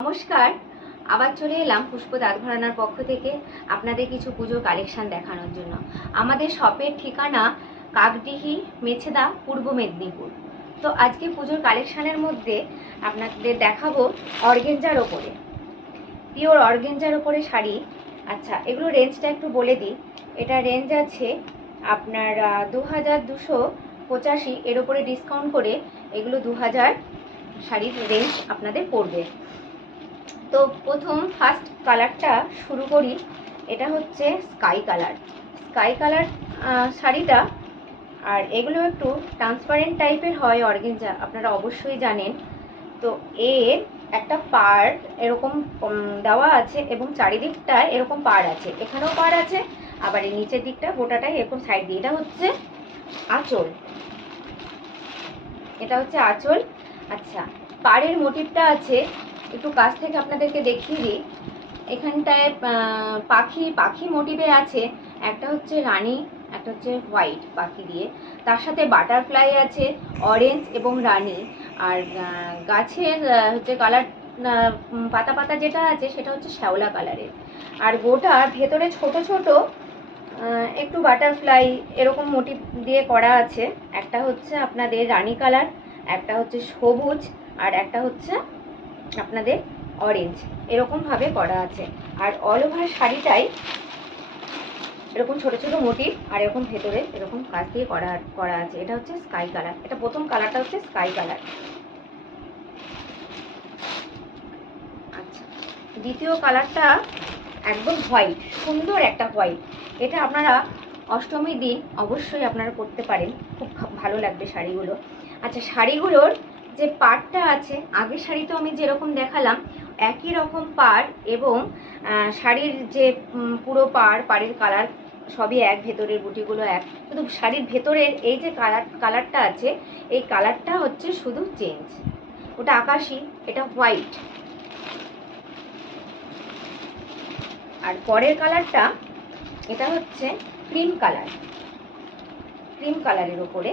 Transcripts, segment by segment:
নমস্কার, আবার চলে এলাম পুষ্প দাঁত ঘরানার পক্ষ থেকে আপনাদের কিছু পুজোর কালেকশন দেখানোর জন্য। আমাদের শপের ঠিকানা কাকডিহি, মেছেদা, পূর্ব মেদিনীপুর। তো আজকে পুজোর কালেকশনের মধ্যে আপনাদের দেখাবো অর্গেঞ্জার ওপরে, পিওর অর্গেঞ্জার ওপরে শাড়ি। আচ্ছা, এগুলো রেঞ্জটা একটু বলে দিই। এটা রেঞ্জ আছে আপনার 2285, এর ওপরে ডিসকাউন্ট করে এগুলো 2000 শাড়ির রেঞ্জ আপনাদের পড়বে। তো প্রথম ফার্স্ট কালারটা শুরু করি। এটা হচ্ছে স্কাই কালার শাড়িটা। আর এগুলো একটু ট্রান্সপারেন্ট টাইপের হয় অর্গেঞ্জা, আপনারা অবশ্যই জানেন। তো এর একটা পার্ট এরকম দেওয়া আছে এবং চারিদিকটায় এরকম পাড় আছে, এখানেও পাড় আছে, আবার এই নিচের দিকটা গোটাটাই এরকম সাইড দিয়ে। এটা হচ্ছে আঁচল, এটা হচ্ছে আঁচল। আচ্ছা, পাড়ের মোটিভটা আছে, একটু কাছ থেকে আপনাদেরকে দেখিয়ে দিই। এখানটায় পাখি মোটিভে আছে, একটা হচ্ছে রানী, একটা হচ্ছে হোয়াইট পাখি দিয়ে, তার সাথে বাটারফ্লাই আছে অরেঞ্জ এবং রানী। আর গাছের হচ্ছে কালার, পাতা পাতা যেটা আছে সেটা হচ্ছে শ্যাওলা কালারের। আর গোটা ভেতরে ছোট ছোট একটু বাটারফ্লাই এরকম মোটিভ দিয়ে করা আছে। একটা হচ্ছে আপনাদের রানী কালার, একটা হচ্ছে সবুজ, আর একটা হচ্ছে আপনাদের অরেঞ্জ, এরকম ভাবে করা আছে। আর অল ওভার শাড়িটাই এরকম ছোট ছোট মোটিভ আর এরকম ভেতরে এরকম কাজ দিয়ে করা আছে। এটা হচ্ছে স্কাই কালার, এটা প্রথম কালারটা হচ্ছে স্কাই কালার। আচ্ছা, দ্বিতীয় কালারটা একদম হোয়াইট, সুন্দর একটা হোয়াইট। এটা আপনারা অষ্টমীর দিন অবশ্যই আপনারা পরতে পারেন, খুব ভালো লাগবে শাড়িগুলো। আচ্ছা, শাড়িগুলোর যে পাড়টা আছে, আগের শাড়ি তো আমি যেরকম দেখালাম একই রকম পাড়, এবং শাড়ির যে পুরো পাড়ের কালার সবই এক, ভেতরের বুটিগুলো এক, শুধু শাড়ির ভেতরের এই যে কালারটা আছে, এই কালারটা হচ্ছে শুধু চেঞ্জ। ওটা আকাশি, এটা হোয়াইট। আর পরের কালারটা এটা হচ্ছে ক্রিম কালারের ওপরে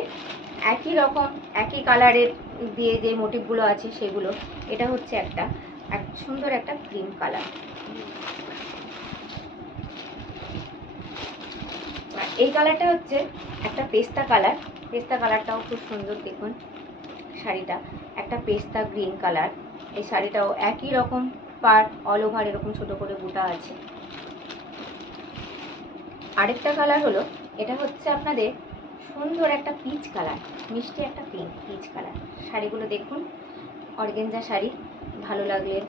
একই রকম একই কালারের দিয়ে যে মোটিভগুলো আছে সেগুলো। এটা হচ্ছে একটা সুন্দর একটা ক্রিম কালার। এই কালারটা হচ্ছে একটা পেস্তা কালারটাও খুব সুন্দর। দেখুন শাড়িটা একটা পেস্তা গ্রিন কালার। এই শাড়িটাও একই রকম পার্ট, অল ওভার এরকম ছোট করে বুটা আছে। আরেকটা কালার হলো, এটা হচ্ছে আপনাদের সুন্দর একটা পিচ কালার, মিষ্টি একটা পিচ কালার। শাড়িগুলো দেখুন, অর্গেঞ্জা শাড়ি, ভালো লাগলে